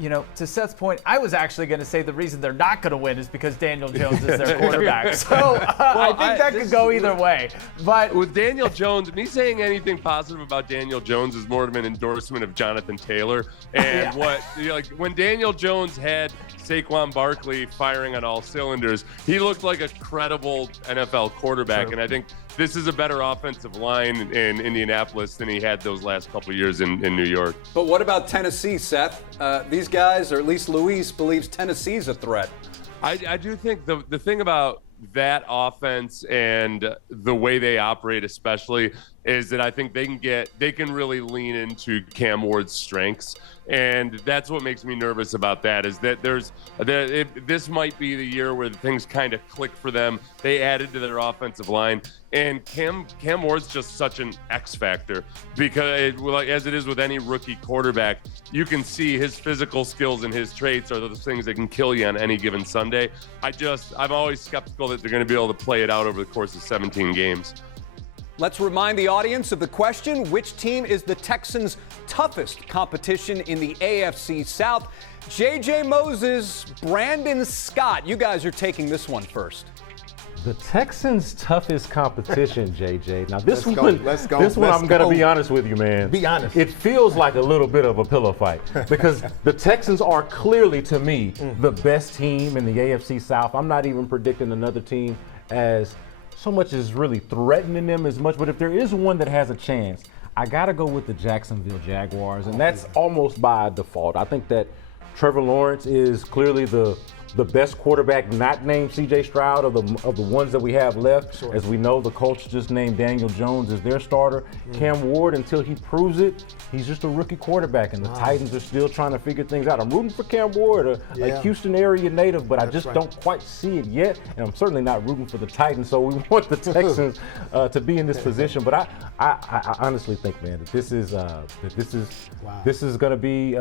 you know, to Seth's point, I was actually going to say the reason they're not going to win is because Daniel Jones is their quarterback. So I think that could go either way. But with Daniel Jones, me saying anything positive about Daniel Jones is more of an endorsement of Jonathan Taylor. And when Daniel Jones had Saquon Barkley firing on all cylinders, he looked like a credible NFL quarterback. Sure. And I think this is a better offensive line in Indianapolis than he had those last couple of years in New York. But what about Tennessee, Seth? These guys, or at least Luis, believes Tennessee's a threat. I do think the thing about that offense and the way they operate especially is that I think they can really lean into Cam Ward's strengths. And that's what makes me nervous about that, is that this might be the year where things kind of click for them. They added to their offensive line, and Cam Ward's just such an X factor, because as it is with any rookie quarterback, you can see his physical skills and his traits are those things that can kill you on any given Sunday. I'm always skeptical that they're going to be able to play it out over the course of 17 games. Let's remind the audience of the question: which team is the Texans' toughest competition in the AFC South? JJ Moses, Brandon Scott, you guys are taking this one first. The Texans' toughest competition, JJ. Now this one I'm going to be honest with you, man. Be honest. It feels like a little bit of a pillow fight because the Texans are clearly, to me, the best team in the AFC South. I'm not even predicting another team as so much as really threatening them as much, but if there is one that has a chance, I got to go with the Jacksonville Jaguars, and that's almost by default. I think that Trevor Lawrence is clearly the best quarterback not named C.J. Stroud of the ones that we have left. Sure. As we know, the Colts just named Daniel Jones as their starter. Cam Ward, until he proves it, he's just a rookie quarterback, and the Titans are still trying to figure things out. I'm rooting for Cam Ward, a Houston area native, but I just don't quite see it yet, and I'm certainly not rooting for the Titans, so we want the Texans to be in this position. But I honestly think, man, that this is going to be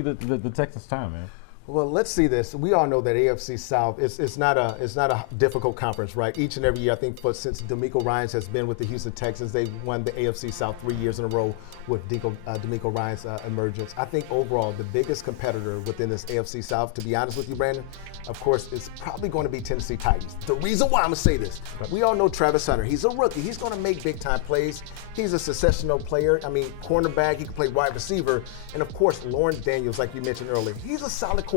the Texans' time, man. Well, let's see this. We all know that AFC South it's not a difficult conference, right? Each and every year, I think since DeMeco Ryans has been with the Houston Texans, they've won the AFC South 3 years in a row with DeMeco Ryans' emergence. I think overall the biggest competitor within this AFC South, to be honest with you, Brandon, of course, is probably going to be Tennessee Titans. The reason why I'm gonna say this, we all know Travis Hunter. He's a rookie. He's going to make big time plays. He's a successional player. I mean, cornerback. He can play wide receiver, and of course, Lawrence Daniels, like you mentioned earlier, he's a solid quarterback.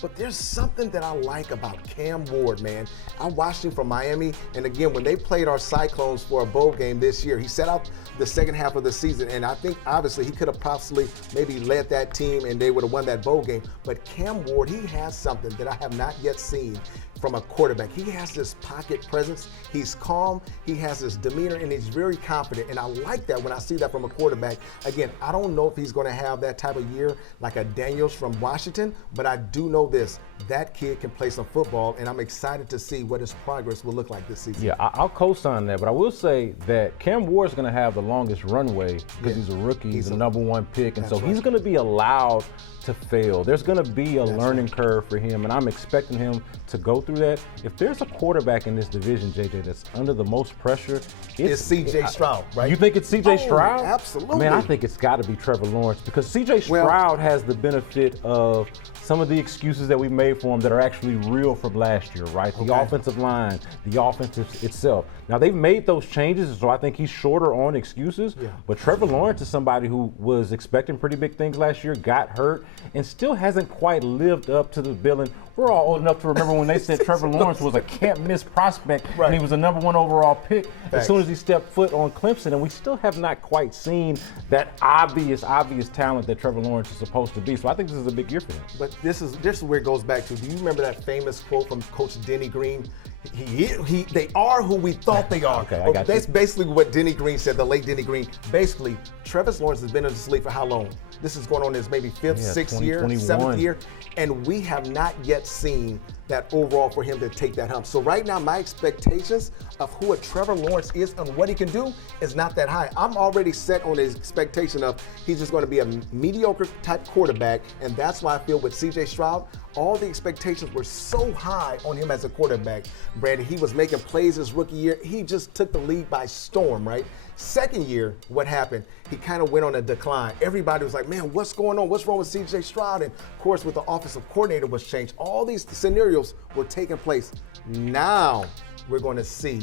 But there's something that I like about Cam Ward, man. I watched him from Miami, and again, when they played our Cyclones for a bowl game this year, he set out the second half of the season, and I think obviously he could have possibly maybe led that team and they would have won that bowl game. But Cam Ward, he has something that I have not yet seen from a quarterback. He has this pocket presence. He's calm. He has this demeanor, and he's very confident. And I like that when I see that from a quarterback. Again, I don't know if he's going to have that type of year like a Daniels from Washington, but I do know this. That kid can play some football, and I'm excited to see what his progress will look like this season. Yeah, I'll co-sign that, but I will say that Cam Ward's going to have the longest runway because he's a rookie. He's the number 1 pick, and so he's going to be allowed to fail. There's going to be a learning curve for him, and I'm expecting him to go through that. If there's a quarterback in this division, JJ, that's under the most pressure, it's C.J. Stroud, right? You think it's C.J. Stroud? Absolutely. Man, I think it's got to be Trevor Lawrence because C.J. Stroud has the benefit of some of the excuses that we made for him that are actually real from last year, right? The offensive line, the offense itself. Now, they've made those changes, so I think he's shorter on excuses. Yeah. But Trevor Lawrence is somebody who was expecting pretty big things last year, got hurt, and still hasn't quite lived up to the billing. We're all old enough to remember when they said Trevor Lawrence was a can't-miss prospect, and he was a number 1 overall pick as soon as he stepped foot on Clemson, and we still have not quite seen that obvious talent that Trevor Lawrence is supposed to be. So I think this is a big year for him. But this is where it goes back to. Do you remember that famous quote from Coach Denny Green? They are who we thought they are. That's basically what Denny Green said, the late Denny Green. Basically, Trevor Lawrence has been in this league for how long? This is going on his maybe 5th, 6th year, 7th year, and we have not yet seen that overall for him to take that hump. So right now, my expectations of who a Trevor Lawrence is and what he can do is not that high. I'm already set on his expectation of he's just going to be a mediocre type quarterback, and that's why I feel with C.J. Stroud, all the expectations were so high on him as a quarterback. Brandon, he was making plays his rookie year. He just took the league by storm, right? Second year, what happened? He kind of went on a decline. Everybody was like, man, what's going on? What's wrong with C.J. Stroud? And, of course, with the offensive coordinator was changed. All these scenarios were taking place. Now we're going to see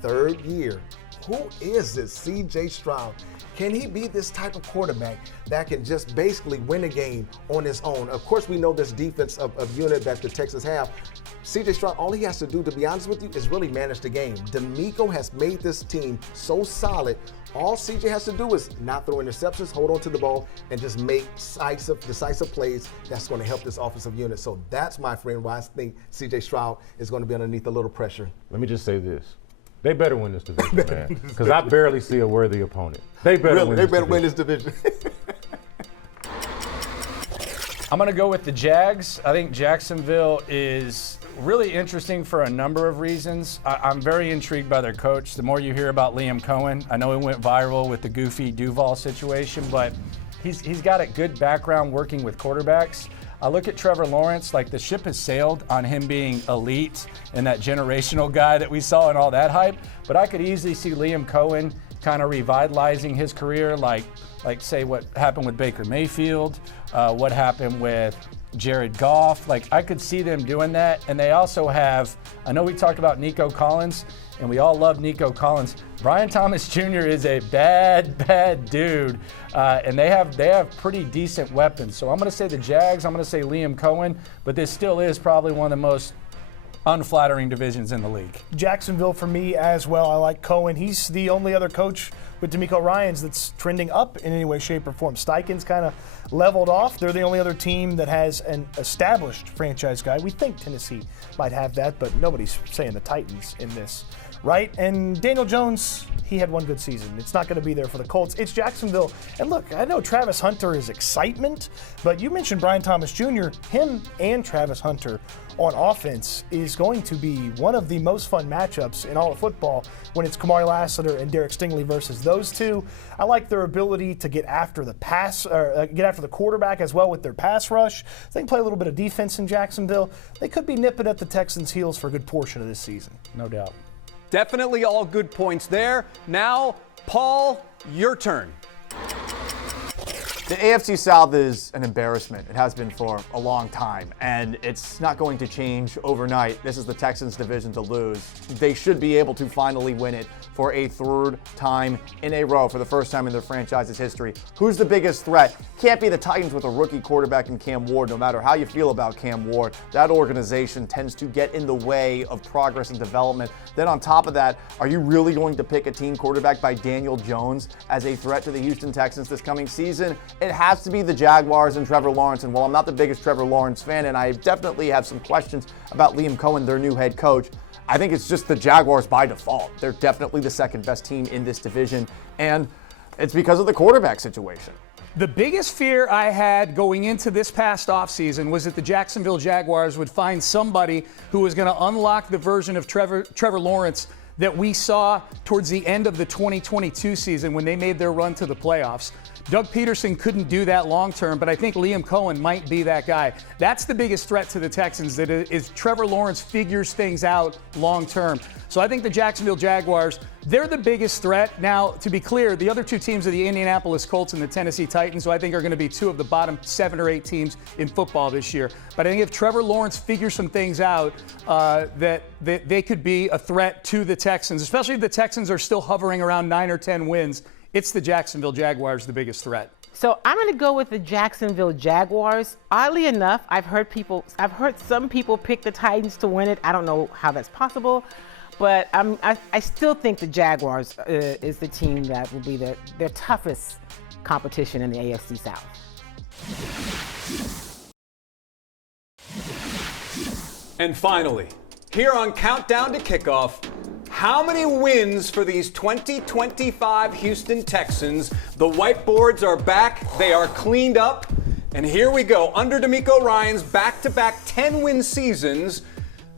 third year. Who is this C.J. Stroud? Can he be this type of quarterback that can just basically win a game on his own? Of course, we know this defense of unit that the Texans have. C.J. Stroud, all he has to do, to be honest with you, is really manage the game. D'Amico has made this team so solid. All C.J. has to do is not throw interceptions, hold on to the ball, and just make decisive plays that's going to help this offensive unit. So that's, my friend, why I think C.J. Stroud is going to be underneath a little pressure. Let me just say this. They better win this division, man, because I barely see a worthy opponent. They better win this division. I'm going to go with the Jags. I think Jacksonville is really interesting for a number of reasons. I'm very intrigued by their coach. The more you hear about Liam Cohen, I know he went viral with the goofy Duval situation, but he's got a good background working with quarterbacks. I look at Trevor Lawrence, like the ship has sailed on him being elite and that generational guy that we saw and all that hype, but I could easily see Liam Cohen kind of revitalizing his career, like say what happened with Baker Mayfield, what happened with Jared Goff. Like I could see them doing that. And they also have, I know we talked about Nico Collins, and we all love Nico Collins. Brian Thomas Jr. is a bad dude, and they have pretty decent weapons. So I'm going to say the Jags, I'm going to say Liam Cohen, but this still is probably one of the most unflattering divisions in the league. Jacksonville for me as well. I like Cohen. He's the only other coach with DeMeco Ryans that's trending up in any way, shape, or form. Steichen's kind of leveled off. They're the only other team that has an established franchise guy. We think Tennessee might have that, but nobody's saying the Titans in this, right? And Daniel Jones, he had one good season. It's not going to be there for the Colts. It's Jacksonville. And look, I know Travis Hunter is excitement, but you mentioned Brian Thomas Jr. Him and Travis Hunter on offense is going to be one of the most fun matchups in all of football when it's Kamari Lassiter and Derek Stingley versus those two. I like their ability to get after the pass, or get after the quarterback as well with their pass rush. They can play a little bit of defense in Jacksonville. They could be nipping at the Texans' heels for a good portion of this season. No doubt. Definitely all good points there. Now, Paul, your turn. The AFC South is an embarrassment. It has been for a long time, and it's not going to change overnight. This is the Texans' division to lose. They should be able to finally win it for a third time in a row for the first time in their franchise's history. Who's the biggest threat? Can't be the Titans with a rookie quarterback in Cam Ward. No matter how you feel about Cam Ward, that organization tends to get in the way of progress and development. Then on top of that, are you really going to pick a team quarterback by Daniel Jones as a threat to the Houston Texans this coming season? It has to be the Jaguars and Trevor Lawrence. And while I'm not the biggest Trevor Lawrence fan, and I definitely have some questions about Liam Cohen, their new head coach, I think it's just the Jaguars by default. They're definitely the second best team in this division, and it's because of the quarterback situation. The biggest fear I had going into this past offseason was that the Jacksonville Jaguars would find somebody who was going to unlock the version of Trevor Lawrence that we saw towards the end of the 2022 season when they made their run to the playoffs. Doug Peterson couldn't do that long term, but I think Liam Cohen might be that guy. That's the biggest threat to the Texans, that is Trevor Lawrence figures things out long term. So I think the Jacksonville Jaguars, they're the biggest threat. Now, to be clear, the other two teams are the Indianapolis Colts and the Tennessee Titans, who I think are going to be two of the bottom 7 or 8 teams in football this year. But I think if Trevor Lawrence figures some things out, that they could be a threat to the Texans, especially if the Texans are still hovering around 9 or 10 wins. It's the Jacksonville Jaguars, the biggest threat. So I'm going to go with the Jacksonville Jaguars. Oddly enough, I've heard some people pick the Titans to win it. I don't know how that's possible, but I still think the Jaguars is the team that will be their toughest competition in the AFC South. And finally, here on Countdown to Kickoff, how many wins for these 2025 Houston Texans? The whiteboards are back. They are cleaned up. And here we go. Under DeMeco Ryans' back-to-back 10-win seasons.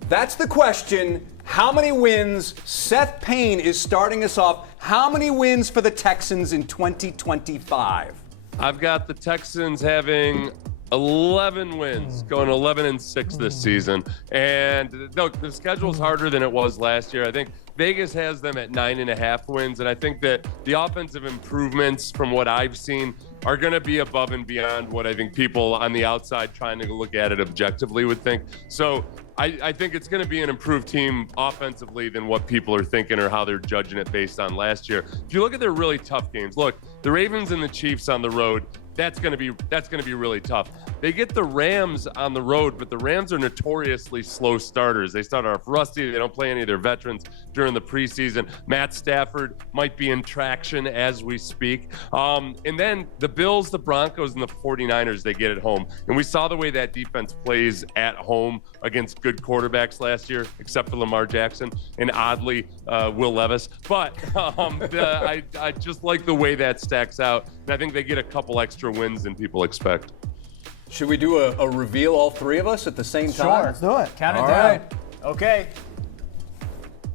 That's the question. How many wins? Seth Payne is starting us off. How many wins for the Texans in 2025? I've got the Texans having 11 wins, going 11-6 this season. And look, the schedule's harder than it was last year. I think Vegas has them at 9.5 wins, and I think that the offensive improvements from what I've seen are going to be above and beyond what I think people on the outside trying to look at it objectively would think. So I think it's going to be an improved team offensively than what people are thinking or how they're judging it based on last year. If you look at their really tough games, look, the Ravens and the Chiefs on the road, that's going to be really tough. They get the Rams on the road, but the Rams are notoriously slow starters. They start off rusty. They don't play any of their veterans during the preseason. Matt Stafford might be in traction as we speak. And then the Bills, the Broncos, and the 49ers, they get at home. And we saw the way that defense plays at home against good quarterbacks last year, except for Lamar Jackson and oddly Will Levis. But I just like the way that stacks out. And I think they get a couple extra wins than people expect. Should we do a reveal, all three of us at the same time? Sure. Let's do it. Count it All down. right. Okay.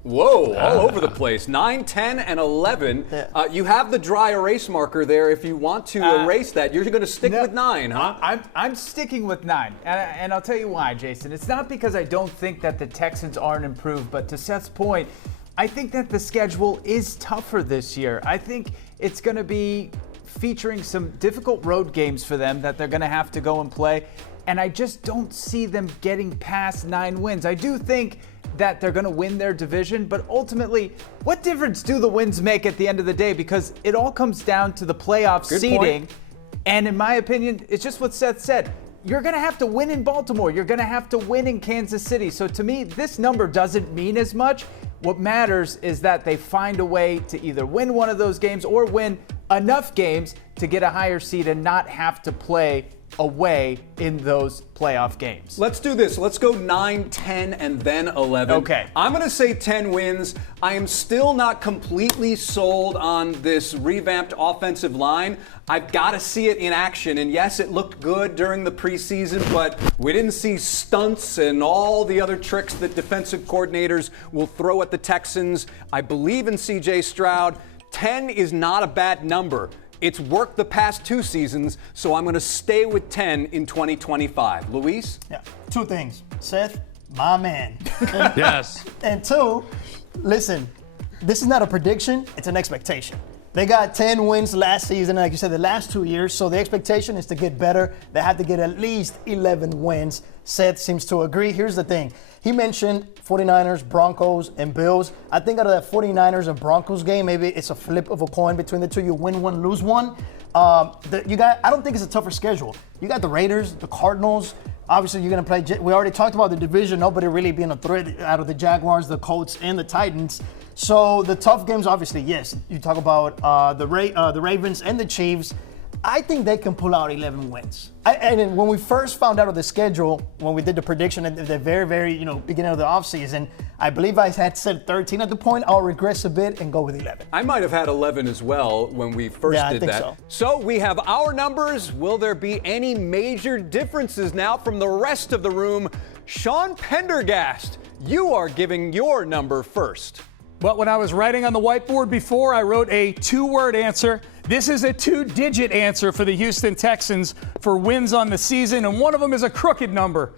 Whoa, all over the place. 9, 10, and 11. You have the dry erase marker there. If you want to erase that, you're going to stick with 9, huh? I'm sticking with 9, and I'll tell you why, Jason. It's not because I don't think that the Texans aren't improved, but to Seth's point, I think that the schedule is tougher this year. I think it's going to be featuring some difficult road games for them that they're going to have to go and play, and I just don't see them getting past 9 wins. I do think that they're going to win their division, but ultimately, what difference do the wins make at the end of the day? Because it all comes down to the playoff seeding, and in my opinion, it's just what Seth said. You're going to have to win in Baltimore. You're going to have to win in Kansas City. So to me, this number doesn't mean as much. What matters is that they find a way to either win one of those games or win enough games to get a higher seed and not have to play away in those playoff games. Let's do this. Let's go 9, 10, and then 11. Okay. I'm going to say 10 wins. I am still not completely sold on this revamped offensive line. I've got to see it in action. And yes, it looked good during the preseason, but we didn't see stunts and all the other tricks that defensive coordinators will throw at the Texans. I believe in CJ Stroud. 10 is not a bad number. It's worked the past 2 seasons, so I'm going to stay with 10 in 2025. Luis? Yeah, 2 things. Seth, my man. Yes. And 2, listen, this is not a prediction, it's an expectation. They got 10 wins last season, like you said, the last 2 years. So the expectation is to get better. They have to get at least 11 wins. Seth seems to agree. Here's the thing. He mentioned 49ers, Broncos, and Bills. I think out of that 49ers and Broncos game, maybe it's a flip of a coin between the two. You win one, lose one. I don't think it's a tougher schedule. You got the Raiders, the Cardinals. Obviously, you're going to play. We already talked about the division. Nobody really being a threat out of the Jaguars, the Colts, and the Titans. So the tough games, obviously, yes. You talk about the Ravens and the Chiefs. I think they can pull out 11 wins. And when we first found out of the schedule, when we did the prediction at the very, very beginning of the offseason, I believe I had said 13 at the point. I'll regress a bit and go with 11. I might have had 11 as well when we first did that. So we have our numbers. Will there be any major differences now from the rest of the room? Sean Pendergast, you are giving your number first. But when I was writing on the whiteboard before, I wrote a 2-word answer. This is a 2-digit answer for the Houston Texans for wins on the season, and one of them is a crooked number.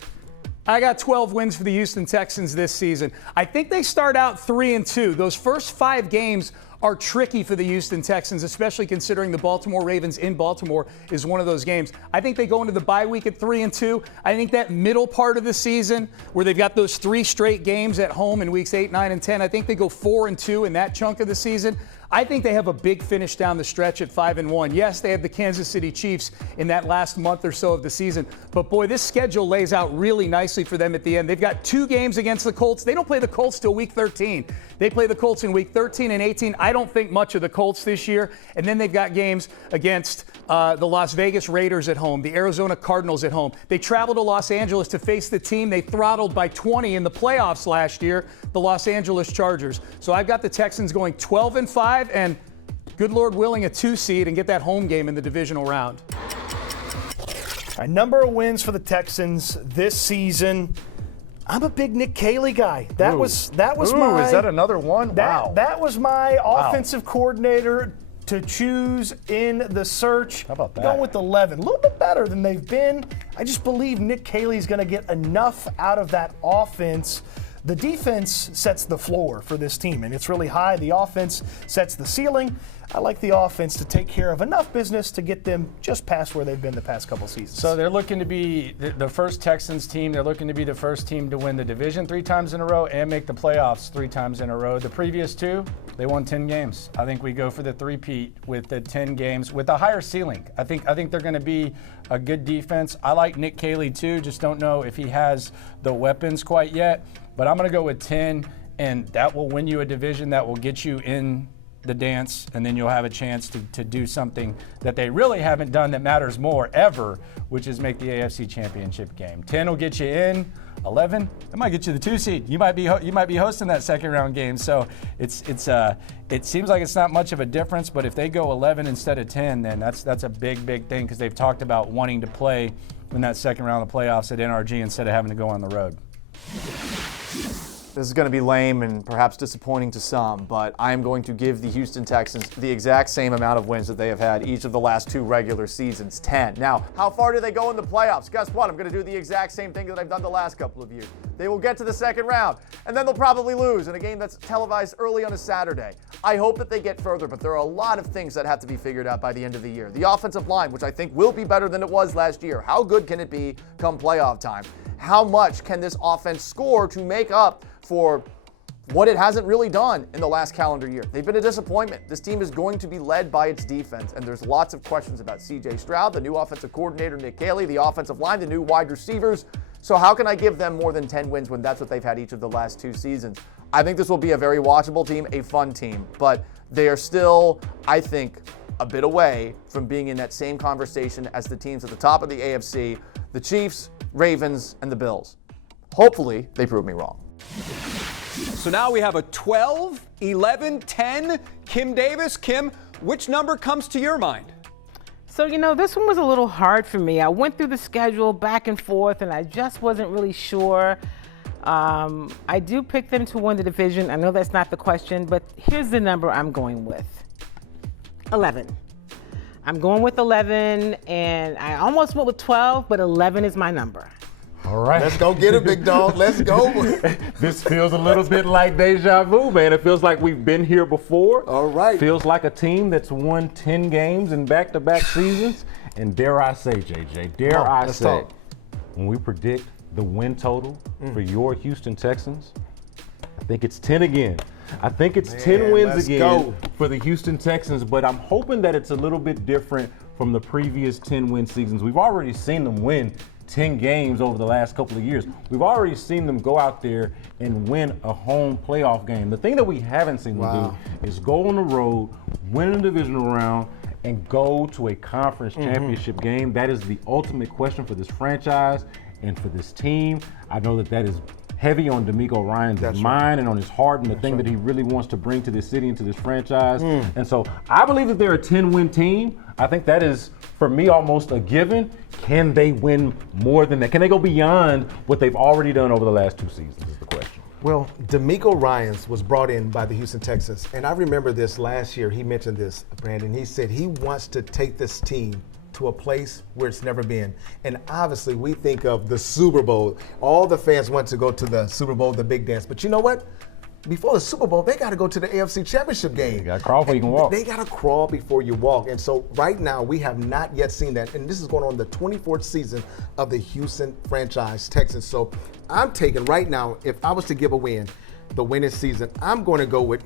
I got 12 wins for the Houston Texans this season. I think they start out 3-2. Those first 5 games are tricky for the Houston Texans, especially considering the Baltimore Ravens in Baltimore is one of those games. I think they go into the bye week at 3-2. I think that middle part of the season where they've got those 3 straight games at home in weeks 8, 9, and 10, I think they go 4-2 in that chunk of the season. I think they have a big finish down the stretch at 5-1. Yes, they have the Kansas City Chiefs in that last month or so of the season. But boy, this schedule lays out really nicely for them at the end. They've got 2 games against the Colts. They don't play the Colts till week 13. They play the Colts in week 13 and 18. I don't think much of the Colts this year. And then they've got games against the Las Vegas Raiders at home, the Arizona Cardinals at home. They travel to Los Angeles to face the team they throttled by 20 in the playoffs last year, the Los Angeles Chargers. So I've got the Texans going 12-5 and, good Lord willing, a 2 seed and get that home game in the divisional round. A number of wins for the Texans this season. I'm a big Nick Caley guy. That was my. Is that another one? Wow. That was my offensive coordinator to choose in the search. How about that? Going with 11, a little bit better than they've been. I just believe Nick Caley's going to get enough out of that offense. The defense sets the floor for this team, and it's really high. The offense sets the ceiling. I like the offense to take care of enough business to get them just past where they've been the past couple seasons. So they're looking to be the first Texans team. They're looking to be the first team to win the division 3 times in a row and make the playoffs 3 times in a row. The previous 2, they won 10 games. I think we go for the three-peat with the 10 games with a higher ceiling. I think they're going to be a good defense. I like Nick Caley too. Just don't know if he has the weapons quite yet. But I'm going to go with 10, and that will win you a division. That will get you in the dance, and then you'll have a chance to do something that they really haven't done that matters more ever, which is make the AFC Championship game. 10 will get you in. 11, it might get you the 2 seed. You might be hosting that second round game. So it seems like it's not much of a difference, but if they go 11 instead of 10, then that's a big thing because they've talked about wanting to play in that second round of the playoffs at NRG instead of having to go on the road. This is going to be lame and perhaps disappointing to some, but I am going to give the Houston Texans the exact same amount of wins that they have had each of the last 2 regular seasons, 10. Now, how far do they go in the playoffs? Guess what? I'm going to do the exact same thing that I've done the last couple of years. They will get to the second round, and then they'll probably lose in a game that's televised early on a Saturday. I hope that they get further, but there are a lot of things that have to be figured out by the end of the year. The offensive line, which I think will be better than it was last year. How good can it be come playoff time? How much can this offense score to make up for what it hasn't really done in the last calendar year? They've been a disappointment. This team is going to be led by its defense, and there's lots of questions about CJ Stroud, the new offensive coordinator, Nick Caley, the offensive line, the new wide receivers. So how can I give them more than 10 wins when that's what they've had each of the last 2 seasons? I think this will be a very watchable team, a fun team, but they are still, I think, a bit away from being in that same conversation as the teams at the top of the AFC, the Chiefs, Ravens, and the Bills. Hopefully, they prove me wrong. So now we have a 12, 11, 10. Kim Davis. Kim, which number comes to your mind? So, this one was a little hard for me. I went through the schedule back and forth, and I just wasn't really sure. I do pick them to win the division. I know that's not the question, but here's the number I'm going with. 11. I'm going with 11, and I almost went with 12, but 11 is my number. All right. Let's go get it, big dog. Let's go. This feels a little bit like deja vu, man. It feels like we've been here before. All right. Feels like a team that's won 10 games in back-to-back seasons. And dare I say, JJ, let's talk. when we predict the win total for your Houston Texans, I think it's 10 again. I think it's 10 wins again for the Houston Texans, but I'm hoping that it's a little bit different from the previous 10-win seasons. We've already seen them win 10 games over the last couple of years. We've already seen them go out there and win a home playoff game. The thing that we haven't seen them do is go on the road, win a divisional round, and go to a conference championship game. That is the ultimate question for this franchise and for this team. I know that is heavy on DeMeco Ryans' mind and on his heart and the thing that he really wants to bring to this city and to this franchise. And so I believe that they're a 10-win team. I think that is, for me, almost a given. Can they win more than that? Can they go beyond what they've already done over the last 2 seasons is the question. Well, DeMeco Ryans was brought in by the Houston Texans, and I remember this last year. He mentioned this, Brandon. He said he wants to take this team to a place where it's never been. And obviously, we think of the Super Bowl. All the fans want to go to the Super Bowl, the big dance. But you know what? Before the Super Bowl, they got to go to the AFC Championship game. You got to crawl before you can walk. They got to crawl before you walk. And so right now, we have not yet seen that. And this is going on the 24th season of the Houston franchise Texans. So I'm taking right now, if I was to give a win, the winning season, I'm going to go with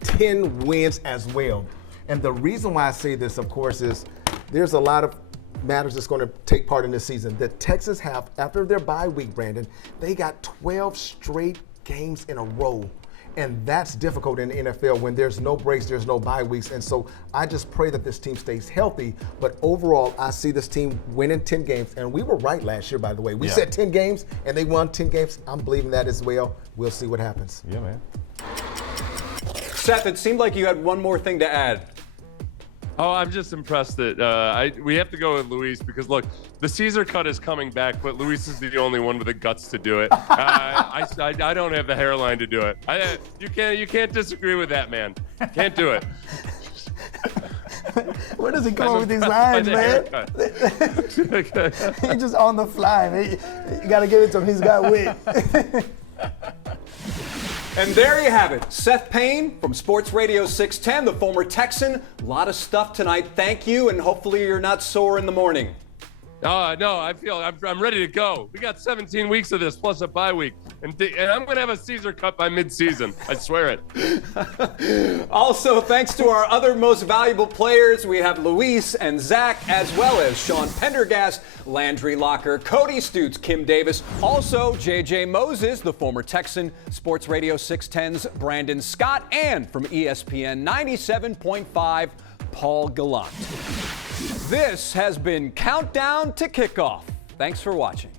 10 wins as well. And the reason why I say this, of course, is there's a lot of matters that's going to take part in this season. The Texans have, after their bye week, Brandon, they got 12 straight games in a row. And that's difficult in the NFL when there's no breaks, there's no bye weeks. And so I just pray that this team stays healthy. But overall, I see this team winning 10 games. And we were right last year, by the way. We said 10 games, and they won 10 games. I'm believing that as well. We'll see what happens. Yeah, man. Seth, it seemed like you had one more thing to add. Oh, I'm just impressed that we have to go with Luis because, look, the Caesar cut is coming back, but Luis is the only one with the guts to do it. I don't have the hairline to do it. You can't disagree with that, man. Can't do it. Where does he come up with these lines, man? He's just on the fly, man. You got to give it to him. He's got wit. And there you have it. Seth Payne from Sports Radio 610, the former Texan. A lot of stuff tonight. Thank you, and hopefully you're not sore in the morning. No, I'm ready to go. We got 17 weeks of this plus a bye week, and I'm going to have a Caesar cut by mid-season. I swear it. Also, thanks to our other most valuable players, we have Luis and Zack, as well as Sean Pendergast, Landry Locker, Cody, Stoots, Kim Davis, also J.J. Moses, the former Texan, Sports Radio 610's Brandon Scott, and from ESPN 97.5, Paul Gallant. This has been Countdown to Kickoff. Thanks for watching.